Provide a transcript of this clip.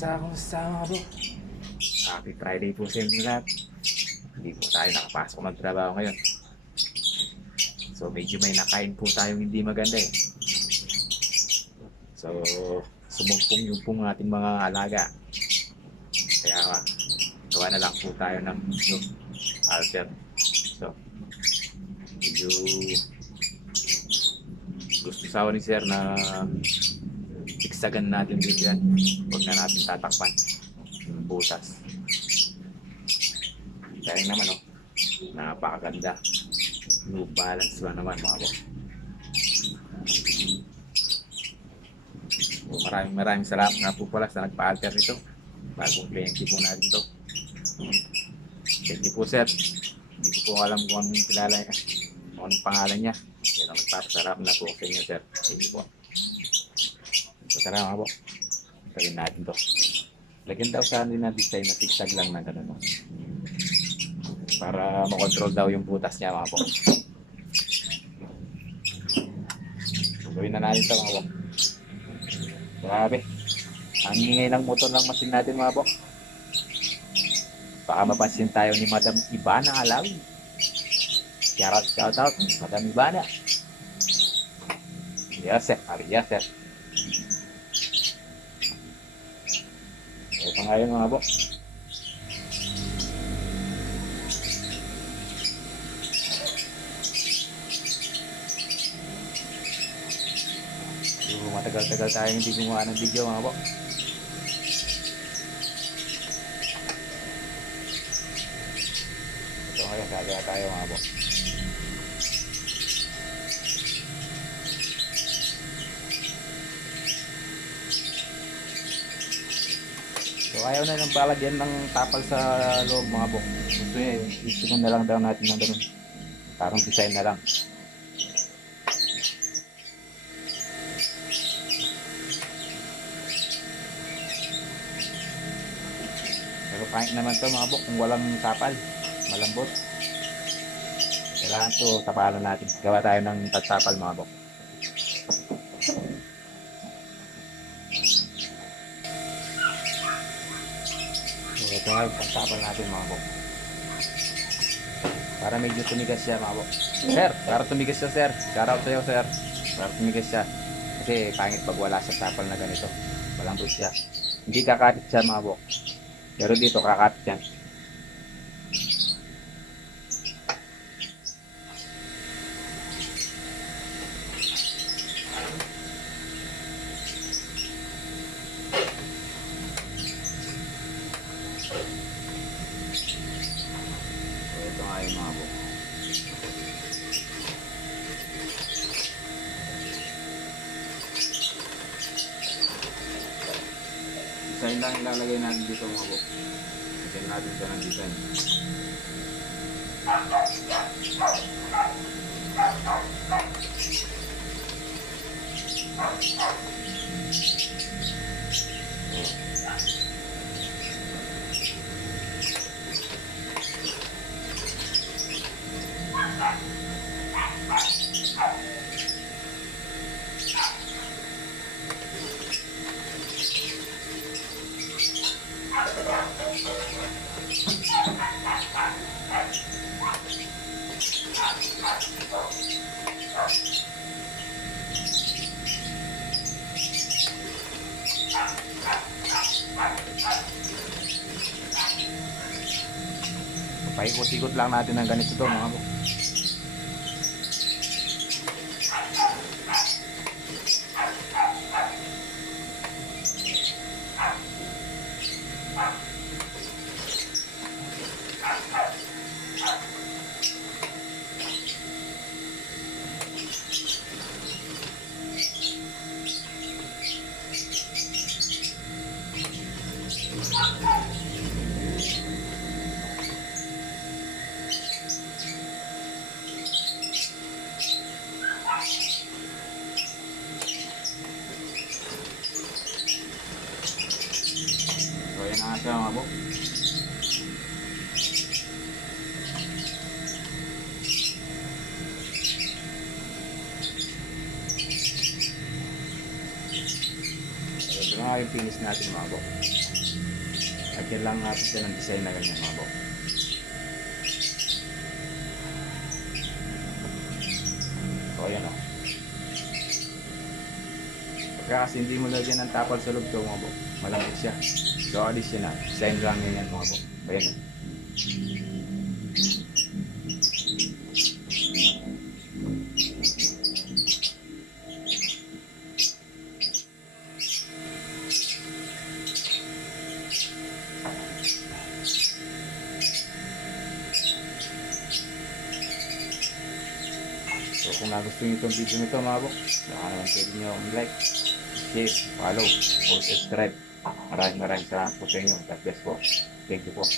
Kumusta mga bro? Happy Friday po sa inyo lahat. Hindi po tayo nakapasok magtrabaho ngayon. So medyo may nakain po tayong hindi maganda eh. So sumumpong yung pong ating mga alaga. Kaya gawa na lang po tayo ng alter. So medyo gusto sawa ni sir na tiksagan natin dito yan. Huwag na natin tatakpan yung butas. Kaya naman oh, napakaganda. New Balance ba naman mga boss. So, maraming salamat nga po pala sa nagpa-alter nito. Bagong kliyente po natin to. Thank you po sir. Hindi ko po alam kung anong kilala niya, kung anong pangalan niya. Pero magpapasarap na po sa inyo sir. Thank you po. So tara mga boss, gawin natin to. Lagyan daw sa atin na design na zigzag lang na gano'n. Para makontrol daw yung butas niya mga boss. So, gawin na natin ito mga boss. Grabe. Ang ingay ng motor ng machine natin mga boss. Baka mapansin tayo ni Madam Ivana Alawi. Shout out Madam Ivana. Yes sir, yes sir. Ito nga yun mga boss. Matagal-tagal tayo hindi gumawa ng video mga boss. Ito ngayon, gagawa tayo mga boss. So ayaw na ng palagyan ng tapal sa loob mga boss. Gusto nyo, isigan na lang daw natin ng ganun. Parang design na lang. Pero kahit naman to mga bok, kung walang tapal, malambot. Kailangan to tapalan natin. Gawa tayo ng tatapal mga bok. So, ito nga yung tatapal natin mga bok. Para medyo tumigas siya mga bok. Sir, para tumigas siya sir. Shoutout sa'yo sir. Para tumigas siya. Kasi pangit pag wala sa tapal na ganito. Malambot siya. Hindi kakapit siya mga bok. Pero dito kakapit yan. So, ito nga yung mga bok. Design lang ilalagay natin dito mga bok. Lagyan natin siya ng design. Paikot-ikot lang natin ng ganito to mga bok. So yan na siya mga bok. Ito na nga yung finish natin mga bok. Lagyan lang natin siya ng design na ganyan mga bok. So ayan o. Pagka kasi hindi mo lagyan ng tapal sa loob to mga bok, malambot siya. So additional, design lang yan mga bok. Ayan o. So kung nagustuhan nyo itong video nito mga bok, baka naman pwede nyo akong like, share, follow, or subscribe. Maraming salamat po sa inyo. God bless po. Thank you po.